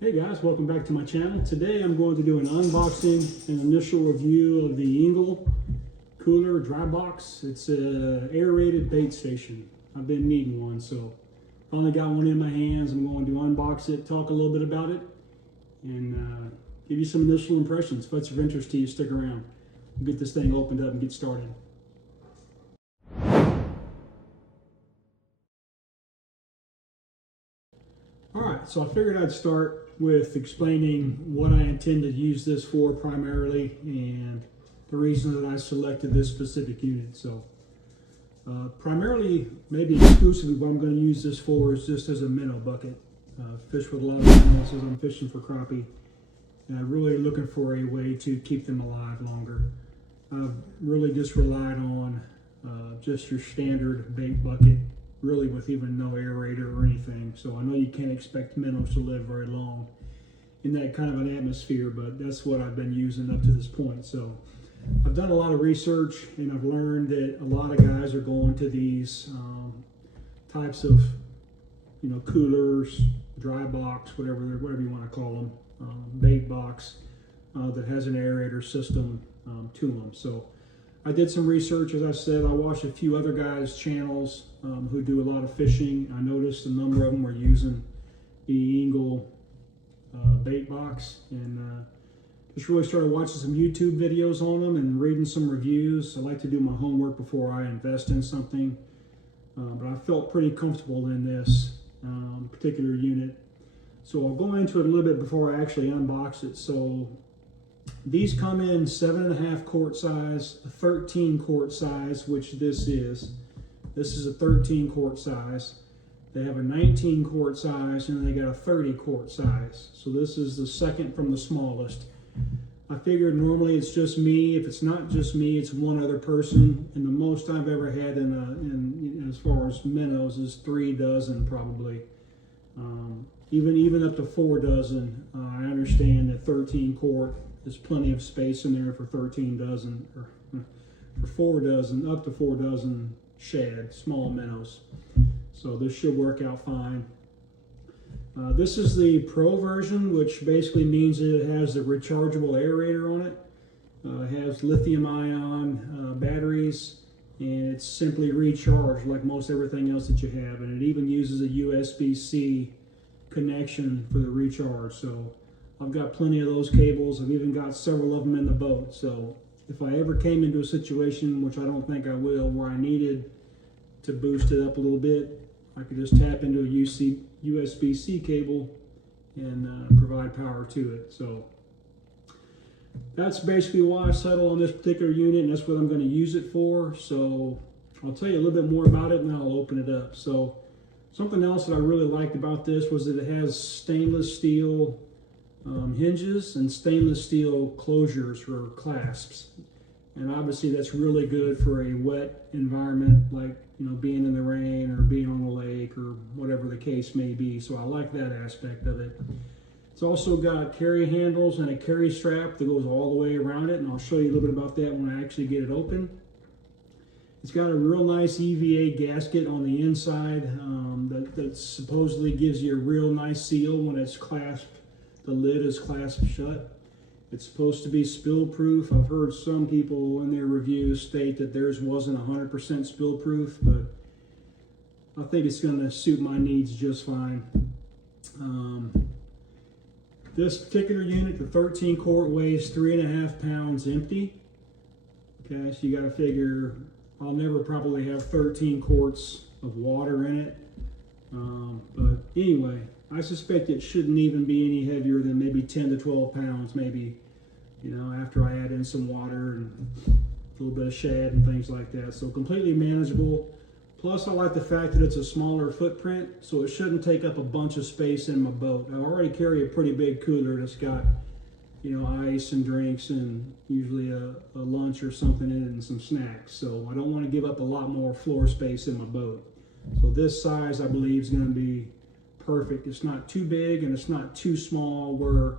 Hey guys, welcome back to my channel. Today I'm going to do an unboxing and initial review of the Engel cooler dry box. It's a aerated bait station. I've been needing one, so finally got one in my hands. I'm going to unbox it, talk a little bit about it, and give you some initial impressions. If that's of interest to you, stick around. We'll get this thing opened up and get started. Alright, so I figured I'd start with explaining what I intend to use this for primarily and the reason that I selected this specific unit. So primarily, maybe exclusively, what I'm going to use this for is just as a minnow bucket. Fish with a lot of minnows as I'm fishing for crappie, and I'm really looking for a way to keep them alive longer. I've really just relied on just your standard bait bucket, really with even no aerator or anything. So I know you can't expect minnows to live very long in that kind of an atmosphere, but that's what I've been using up to this point. So I've done a lot of research, and I've learned that a lot of guys are going to these types of, coolers, dry box, whatever you want to call them, bait box that has an aerator system to them. So I did some research, as I said. I watched a few other guys' channels who do a lot of fishing. I noticed a number of them were using the Engel bait box, and just really started watching some YouTube videos on them and reading some reviews. I like to do my homework before I invest in something, but I felt pretty comfortable in this particular unit. So I'll go into it a little bit before I actually unbox it. So these come in 7.5 quart size, a 13 quart size, which this is. This is a 13 quart size. They have a 19 quart size, and they got a 30 quart size. So this is the second from the smallest. I figured normally it's just me. If it's not just me, it's one other person. And the most I've ever had in as far as minnows is 3 dozen probably. Even up to 4 dozen. I understand that 13 quart. There's plenty of space in there for 13 dozen, or for 4 dozen, up to 4 dozen shad, small minnows. So this should work out fine. This is the Pro version, which basically means that it has the rechargeable aerator on it. It has lithium-ion batteries, and it's simply recharged like most everything else that you have. And it even uses a USB-C connection for the recharge. So I've got plenty of those cables. I've even got several of them in the boat. So if I ever came into a situation, which I don't think I will, where I needed to boost it up a little bit, I could just tap into a USB-C cable and provide power to it. So that's basically why I settled on this particular unit, and that's what I'm going to use it for. So I'll tell you a little bit more about it, and then I'll open it up. So something else that I really liked about this was that it has stainless steel hinges and stainless steel closures or clasps, and obviously that's really good for a wet environment, like being in the rain or being on the lake or whatever the case may be. So I like that aspect of it. It's also got carry handles and a carry strap that goes all the way around it, and I'll show you a little bit about that when I actually get it open. It's got a real nice EVA gasket on the inside that supposedly gives you a real nice seal when it's clasped. The lid is clasped shut. It's supposed to be spill proof. I've heard some people in their reviews state that theirs wasn't 100% spill proof, but I think it's going to suit my needs just fine. This particular unit, the 13 quart, weighs 3.5 pounds empty. Okay, so you got to figure I'll never probably have 13 quarts of water in it. But anyway, I suspect it shouldn't even be any heavier than maybe 10 to 12 pounds, maybe, after I add in some water and a little bit of shad and things like that. So completely manageable. Plus, I like the fact that it's a smaller footprint, so it shouldn't take up a bunch of space in my boat. I already carry a pretty big cooler that's got, ice and drinks and usually a lunch or something in it and some snacks. So I don't want to give up a lot more floor space in my boat. So this size, I believe, is going to be perfect. It's not too big and it's not too small where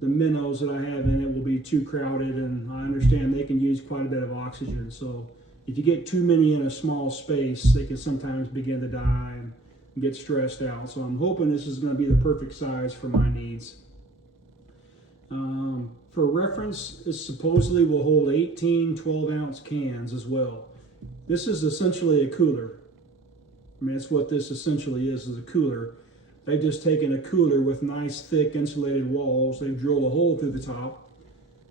the minnows that I have in it will be too crowded, and I understand they can use quite a bit of oxygen. So if you get too many in a small space, they can sometimes begin to die, and get stressed out. So I'm hoping this is going to be the perfect size for my needs. For reference, it supposedly will hold 18 12-ounce cans as well. This is essentially a cooler. I mean, that's what this essentially is a cooler. They've just taken a cooler with nice thick insulated walls. They've drilled a hole through the top,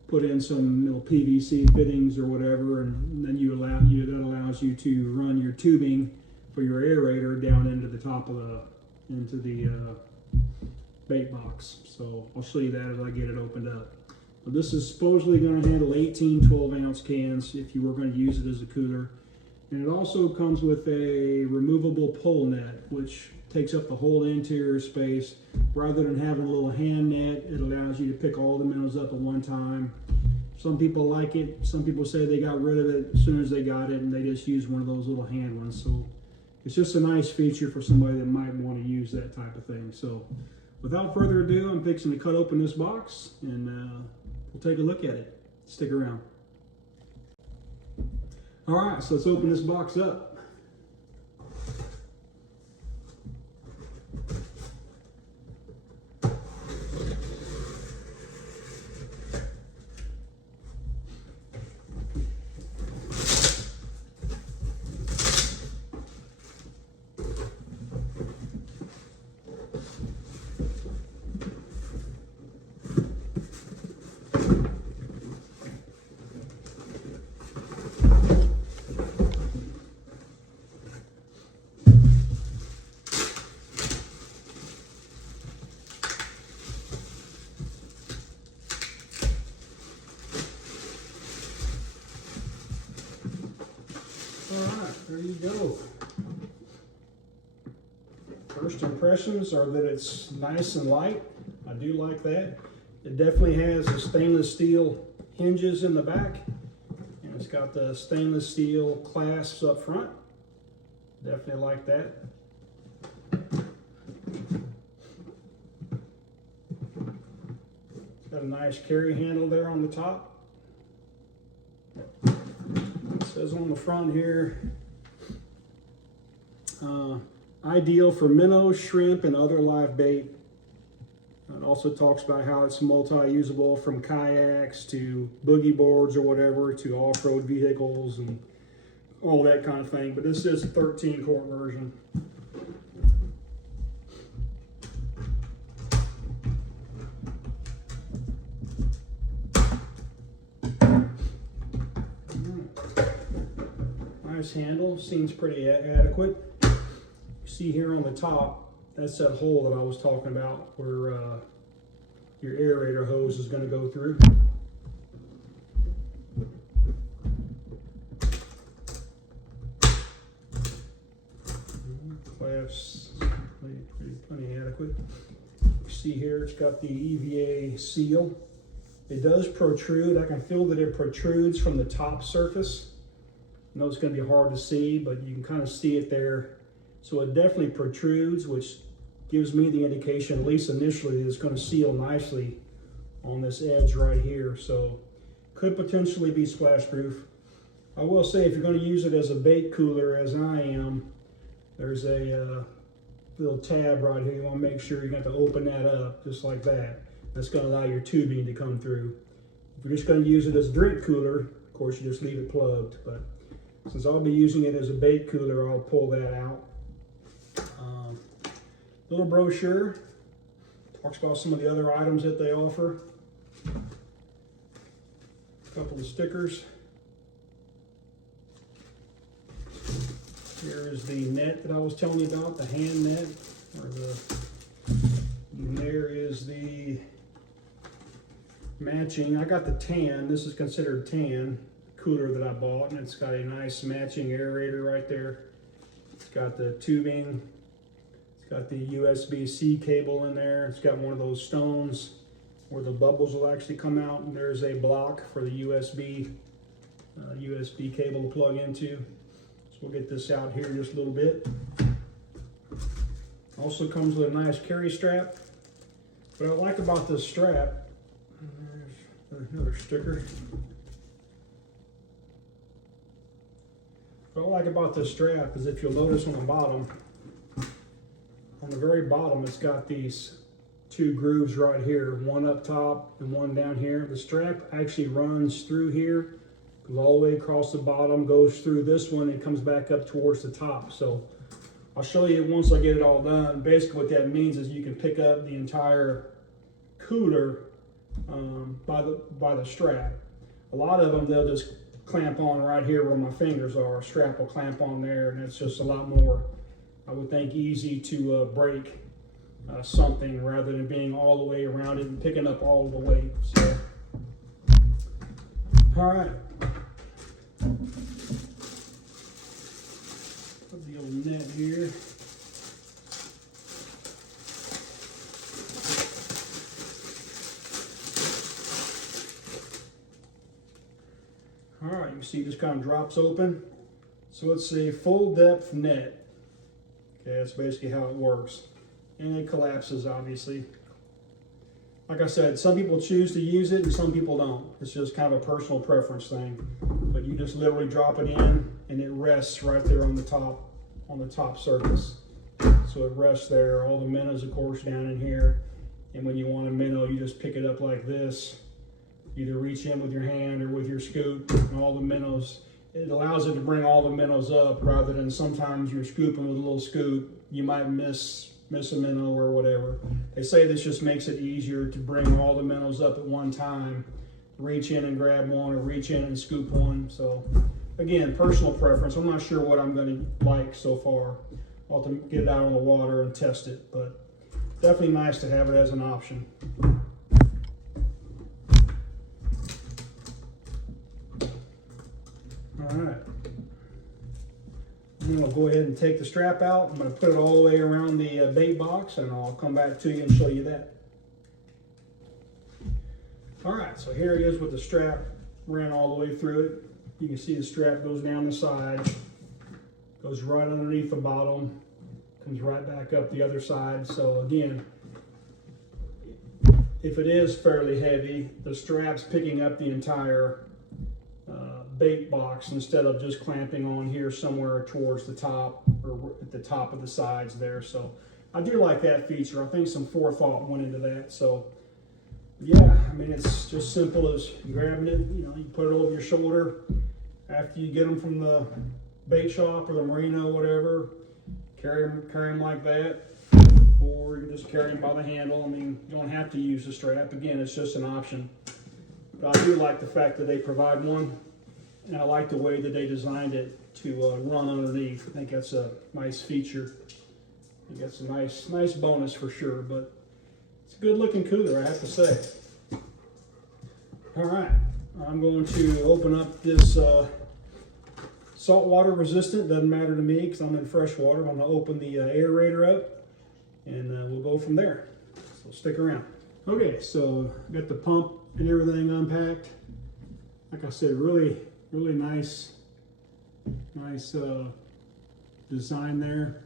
put in some little PVC fittings or whatever, and then that allows you to run your tubing for your aerator down into the top of the bait box. So I'll show you that as I get it opened up. But this is supposedly going to handle 18 12-ounce cans if you were going to use it as a cooler. And it also comes with a removable pole net, which takes up the whole interior space. Rather than having a little hand net, it allows you to pick all the minnows up at one time. Some people like it. Some people say they got rid of it as soon as they got it and they just use one of those little hand ones. So it's just a nice feature for somebody that might want to use that type of thing. So without further ado, I'm fixing to cut open this box and we'll take a look at it. Stick around. All right, so let's open this box up. Alright, there you go. First impressions are that it's nice and light. I do like that. It definitely has the stainless steel hinges in the back, and it's got the stainless steel clasps up front. Definitely like that. It's got a nice carry handle there on the top. It says on the front here, ideal for minnows, shrimp, and other live bait. It also talks about how it's multi-usable from kayaks to boogie boards or whatever to off-road vehicles and all that kind of thing. But this is a 13-quart version. Nice handle, seems pretty adequate. You see here on the top, that's that hole that I was talking about where your aerator hose is going to go through. Clasps, plenty adequate. You see here it's got the EVA seal. It does protrude. I can feel that it protrudes from the top surface. I know it's going to be hard to see, but you can kind of see it there. So it definitely protrudes, which gives me the indication, at least initially, that it's going to seal nicely on this edge right here. So could potentially be splash proof. I will say, if you're going to use it as a bait cooler, as I am, there's a little tab right here. You want to make sure you got to open that up just like that. That's going to allow your tubing to come through. If you're just going to use it as a drink cooler, of course, you just leave it plugged. But since I'll be using it as a bait cooler, I'll pull that out. Little brochure talks about some of the other items that they offer. A couple of stickers. Here is the net that I was telling you about, the hand net, and there is the matching. I got the tan. This is considered tan cooler that I bought, and it's got a nice matching aerator right there. It's got the tubing. It's got the USB-C cable in there. It's got one of those stones where the bubbles will actually come out, and there's a block for the USB cable to plug into. So we'll get this out here in just a little bit. Also comes with a nice carry strap. What I like about this strap, there's another sticker. What I like about this strap is, if you'll notice on the bottom, on the very bottom, it's got these two grooves right here, one up top and one down here. The strap actually runs through here, goes all the way across the bottom, goes through this one, and comes back up towards the top. So I'll show you once I get it all done. Basically what that means is you can pick up the entire cooler by the strap. A lot of them, they'll just clamp on right here where my fingers are. A strap will clamp on there, and it's just a lot more, I would think, easy to break something rather than being all the way around it and picking up all of the weight. So, all right. Put the old net here. All right, you can see it just kind of drops open. So it's a full depth net. Okay, that's basically how it works. And it collapses, obviously. Like I said, some people choose to use it and some people don't. It's just kind of a personal preference thing. But you just literally drop it in and it rests right there on the top surface. So it rests there. All the minnows, of course, down in here. And when you want a minnow, you just pick it up like this. Either reach in with your hand or with your scoop, and all the minnows, it allows it to bring all the minnows up rather than sometimes you're scooping with a little scoop, you might miss a minnow or whatever. They say this just makes it easier to bring all the minnows up at one time, reach in and grab one or reach in and scoop one. So again, personal preference. I'm not sure what I'm going to like so far. I'll have to get it out on the water and test it, but definitely nice to have it as an option. All right, I'm going to go ahead and take the strap out. I'm going to put it all the way around the bait box, and I'll come back to you and show you that. All right, so here it is with the strap ran all the way through it. You can see the strap goes down the side, goes right underneath the bottom, comes right back up the other side. So again, if it is fairly heavy, the strap's picking up the entire bait box instead of just clamping on here somewhere towards the top or at the top of the sides there. So I do like that feature. I think some forethought went into that. So yeah, I mean, it's just simple as grabbing it, you know, you put it over your shoulder after you get them from the bait shop or the marina or whatever, carry them like that, or you just carry them by the handle. I mean, you don't have to use the strap. Again, it's just an option. But I do like the fact that they provide one. And I like the way that they designed it to run underneath. I think that's a nice feature. I think that's a nice bonus for sure, but it's a good looking cooler, I have to say. All right, I'm going to open up this saltwater resistant. Doesn't matter to me because I'm in fresh water. I'm going to open the aerator up and we'll go from there. So stick around. Okay, so got the pump and everything unpacked. Like I said, really nice design there.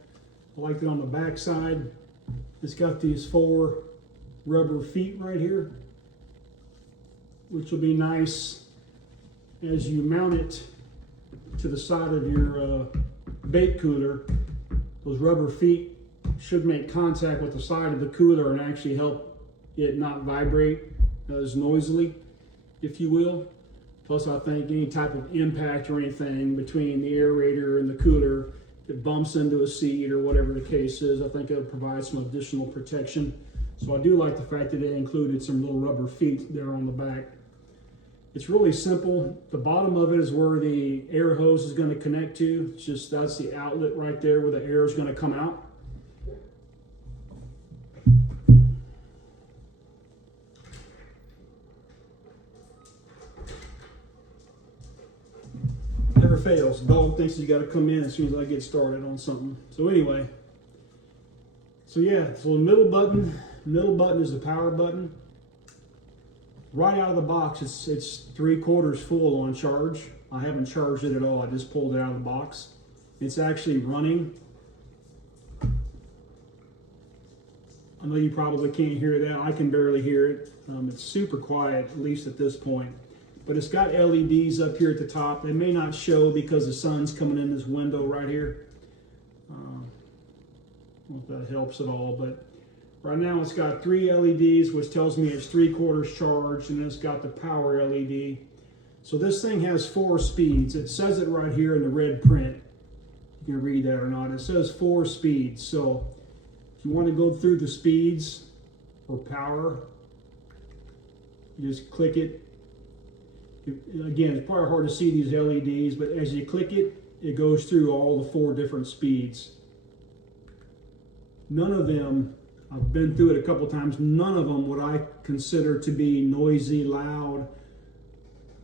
I like it on the back side. It's got these 4 rubber feet right here, which will be nice as you mount it to the side of your bait cooler. Those rubber feet should make contact with the side of the cooler and actually help it not vibrate as noisily, if you will. Plus, I think any type of impact or anything between the aerator and the cooler, if it bumps into a seat or whatever the case is, I think it'll provide some additional protection. So I do like the fact that they included some little rubber feet there on the back. It's really simple. The bottom of it is where the air hose is going to connect to. It's just, that's the outlet right there where the air is going to come out. Never fails. The dog thinks he's got to come in as soon as I get started on something. So anyway, so yeah, so the middle button is the power button. Right out of the box, it's 3/4 full on charge. I haven't charged it at all. I just pulled it out of the box. It's actually running. I know you probably can't hear that. I can barely hear it. It's super quiet, at least at this point. But it's got LEDs up here at the top. They may not show because the sun's coming in this window right here. don't know if that helps at all, but right now it's got 3 LEDs, which tells me it's 3/4 charged, and then it's got the power LED. So this thing has 4 speeds. It says it right here in the red print. You can read that or not. It says 4 speeds. So if you want to go through the speeds for power, you just click it. Again, it's probably hard to see these LEDs, but as you click it, it goes through all the 4 different speeds. None of them, I've been through it a couple times, none of them would I consider to be noisy, loud,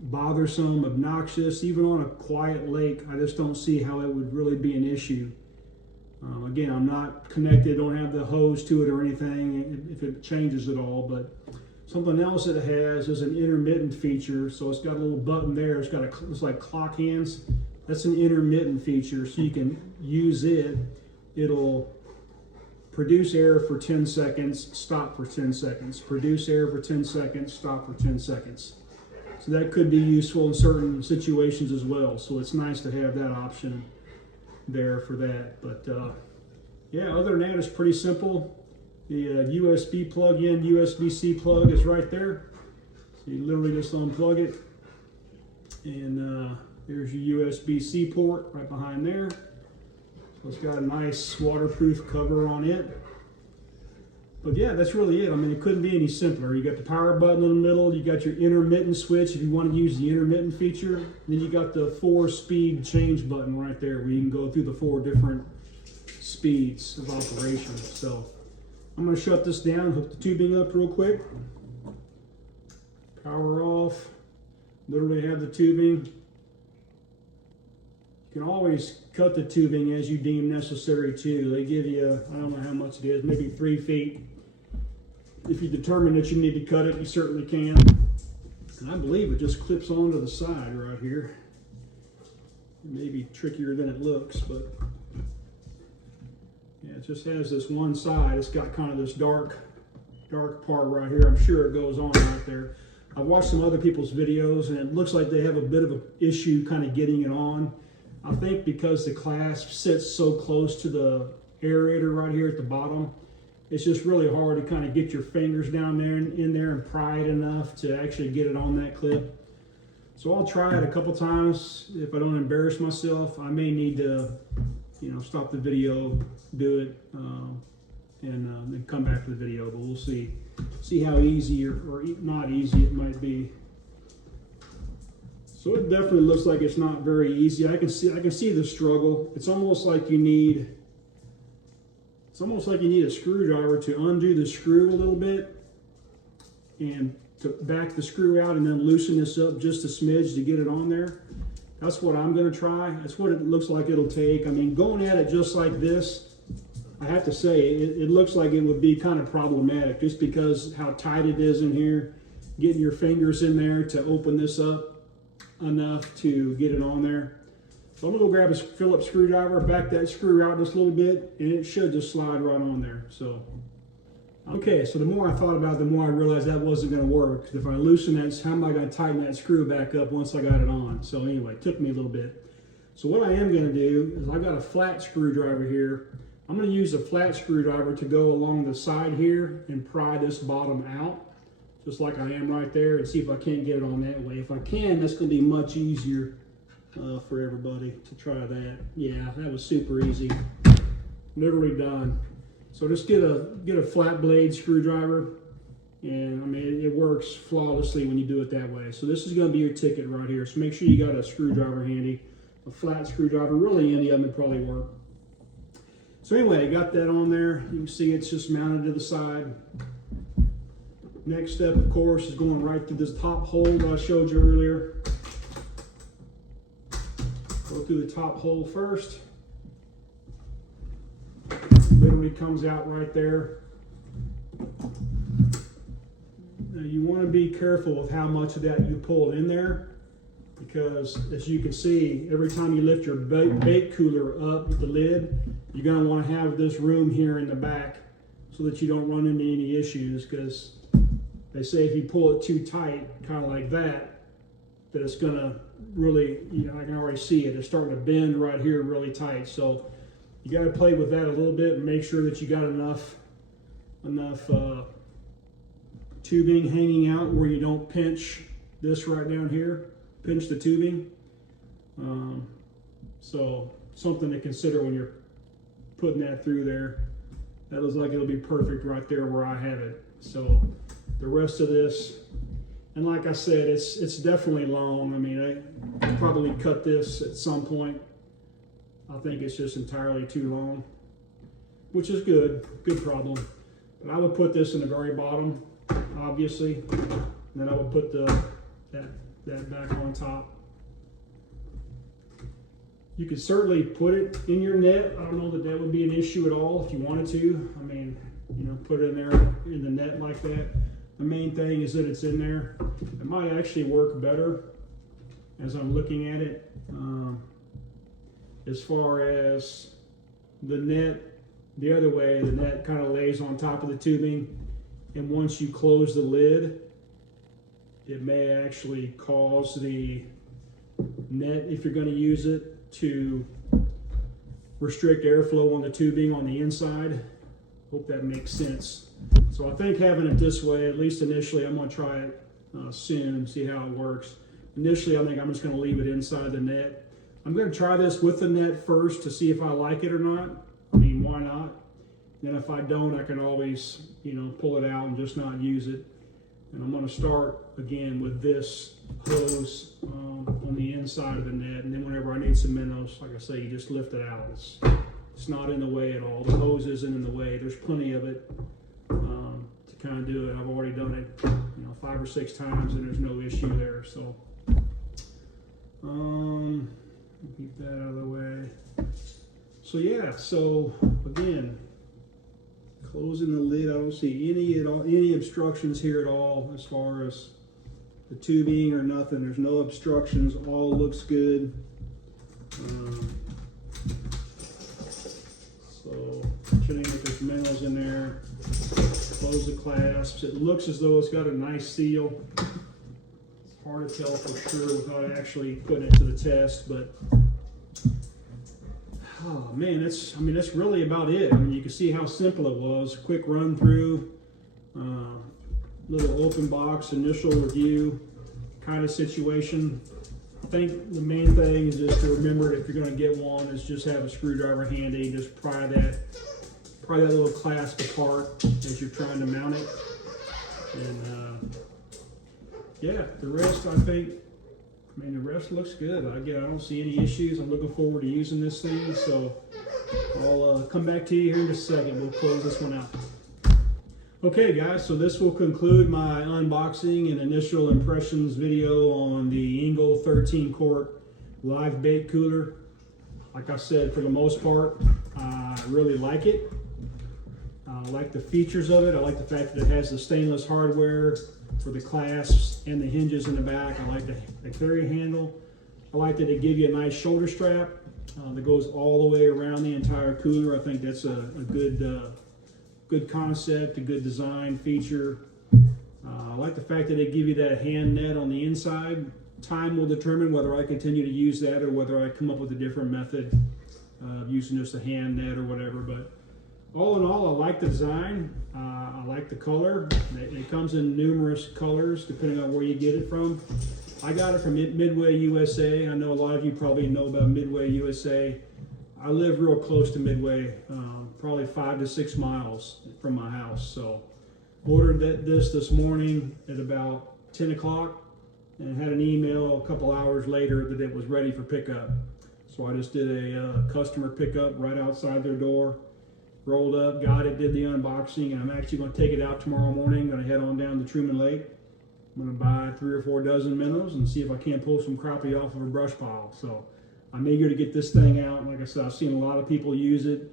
bothersome, obnoxious. Even on a quiet lake, I just don't see how it would really be an issue. Again, I'm not connected, don't have the hose to it or anything, if it changes at all, but something else it has is an intermittent feature. So it's got a little button there, it's like clock hands. That's an intermittent feature, so you can use it. It'll produce air for 10 seconds, stop for 10 seconds, produce air for 10 seconds, stop for 10 seconds. So that could be useful in certain situations as well. So it's nice to have that option there for that. But yeah, other than that, it's pretty simple. The USB plug-in, USB-C plug is right there. So you literally just unplug it. And there's your USB-C port right behind there. So it's got a nice waterproof cover on it. But yeah, that's really it. I mean, it couldn't be any simpler. You got the power button in the middle. You got your intermittent switch if you want to use the intermittent feature. Then you got the 4-speed change button right there where you can go through the 4 different speeds of operation. So I'm going to shut this down, hook the tubing up real quick. Power off. Literally have the tubing. You can always cut the tubing as you deem necessary too. They give you, I don't know how much it is, maybe 3 feet. If you determine that you need to cut it, you certainly can. And I believe it just clips onto the side right here. It may be trickier than it looks, but yeah, it just has this one side. It's got kind of this dark part right here. I'm sure it goes on right there. I've watched some other people's videos and it looks like they have a bit of an issue kind of getting it on. I think because the clasp sits so close to the aerator right here at the bottom, it's just really hard to kind of get your fingers down there in there and pry it enough to actually get it on that clip. So I'll try it a couple times. If I don't embarrass myself, I may need to, stop the video, do it, and then come back to the video. But we'll see how easy or not easy it might be. So it definitely looks like it's not very easy. I can see the struggle. It's almost like you need a screwdriver to undo the screw a little bit and to back the screw out and then loosen this up just a smidge to get it on there. That's what I'm going to try. That's what it looks like it'll take. I mean, going at it just like this, I have to say, it looks like it would be kind of problematic just because how tight it is in here. Getting your fingers in there to open this up enough to get it on there. So I'm gonna go grab a Phillips screwdriver, back that screw out just a little bit, and it should just slide right on there. So, okay, so the more I thought about it, the more I realized that wasn't gonna work. If I loosen that, how am I gonna tighten that screw back up once I got it on? So anyway, it took me a little bit. So what I am gonna do is I got a flat screwdriver here. I'm gonna use a flat screwdriver to go along the side here and pry this bottom out, just like I am right there, and see if I can't get it on that way. If I can, that's going to be much easier for everybody to try that. Yeah, that was super easy. Literally done. So just get a flat blade screwdriver, and I mean it works flawlessly when you do it that way. So this is going to be your ticket right here. So make sure you got a screwdriver handy, a flat screwdriver. Really, any of them would probably work. So anyway, I got that on there. You can see it's just mounted to the side. Next step, of course, is going right through this top hole that I showed you earlier. Go through the top hole first. Literally comes out right there. Now you want to be careful with how much of that you pull in there, because as you can see, every time you lift your bait cooler up with the lid, you're going to want to have this room here in the back so that you don't run into any issues, because they say if you pull it too tight, kind of like that it's going to really, I can already see it. It's starting to bend right here really tight. So you got to play with that a little bit and make sure that you got enough tubing hanging out where you don't pinch this right down here, pinch the tubing. So something to consider when you're putting that through there. That looks like it'll be perfect right there where I have it. So the rest of this, and like I said, it's definitely long. I mean, I probably cut this at some point. I think it's just entirely too long, which is good problem. But I would put this in the very bottom, obviously, and then I would put that back on top. You could certainly put it in your net. I don't know that that would be an issue at all if you wanted to. I mean, you know, put it in there in the net like that. The main thing is that it's in there. It might actually work better as I'm looking at it. As far as the net, the other way, the net kind of lays on top of the tubing, and once you close the lid, it may actually cause the net, if you're going to use it, to restrict airflow on the tubing on the inside. Hope that makes sense. So I think having it this way, at least initially, I'm going to try it soon and see how it works. Initially, I think I'm just going to leave it inside the net. I'm going to try this with the net first to see if I like it or not. I mean, why not? Then if I don't, I can always, you know, pull it out and just not use it. And I'm going to start again with this hose on the inside of the net, and then whenever I need some minnows, like I say, you just lift it out. It's not in the way at all. The hose isn't in the way. There's plenty of it to kind of do it. I've already done it, you know, 5 or 6 times, and there's no issue there. So keep that out of the way. So yeah. So again, closing the lid. I don't see any obstructions here at all as far as the tubing or nothing. There's no obstructions. All looks good. So checking if there's minnows in there. Close the clasps. It looks as though it's got a nice seal. It's hard to tell for sure without actually putting it to the test, but oh man, that's really about it. I mean, you can see how simple it was. Quick run through, little open box, initial review kind of situation. I think the main thing is just to remember, if you're going to get one, is just have a screwdriver handy. Just pry that little clasp apart as you're trying to mount it. And yeah, the rest, I think, I mean, the rest looks good. Again, I don't see any issues. I'm looking forward to using this thing. So I'll come back to you here in just a second. We'll close this one out. Okay, guys, so this will conclude my unboxing and initial impressions video on the Engel 13-quart live bait cooler. Like I said, for the most part, I really like it. I like the features of it. I like the fact that it has the stainless hardware for the clasps and the hinges in the back. I like the carry handle. I like that it gives you a nice shoulder strap that goes all the way around the entire cooler. I think that's a good concept, a good design feature. I like the fact that they give you that hand net on the inside. Time will determine whether I continue to use that or whether I come up with a different method of using just a hand net or whatever. But all in all, I like the design. I like the color. It comes in numerous colors depending on where you get it from. I got it from MidwayUSA. I know a lot of you probably know about MidwayUSA. I live real close to Midway, probably 5 to 6 miles from my house. So ordered this morning at about 10 o'clock and had an email a couple hours later that it was ready for pickup. So I just did a customer pickup right outside their door. Rolled up, got it, did the unboxing, and I'm actually going to take it out tomorrow morning. Going to head on down to Truman Lake. I'm going to buy 3 or 4 dozen minnows and see if I can't pull some crappie off of a brush pile. So I'm eager to get this thing out. Like I said, I've seen a lot of people use it.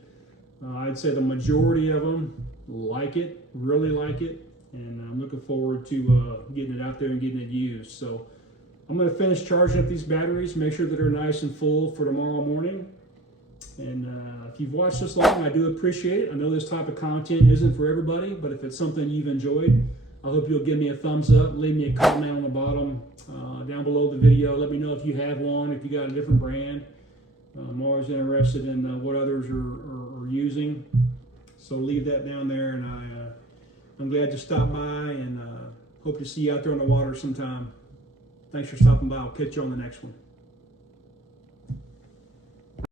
I'd say the majority of them like it, really like it, and I'm looking forward to getting it out there and getting it used. So I'm going to finish charging up these batteries, make sure that they're nice and full for tomorrow morning. And if you've watched this long, I do appreciate it. I know this type of content isn't for everybody, but if it's something you've enjoyed, I hope you'll give me a thumbs up, leave me a comment on the bottom down below the video. Let me know if you have one, if you got a different brand, I'm always interested in what others are using. So leave that down there, and I'm glad you stopped by, and hope to see you out there on the water sometime. Thanks for stopping by. I'll catch you on the next one.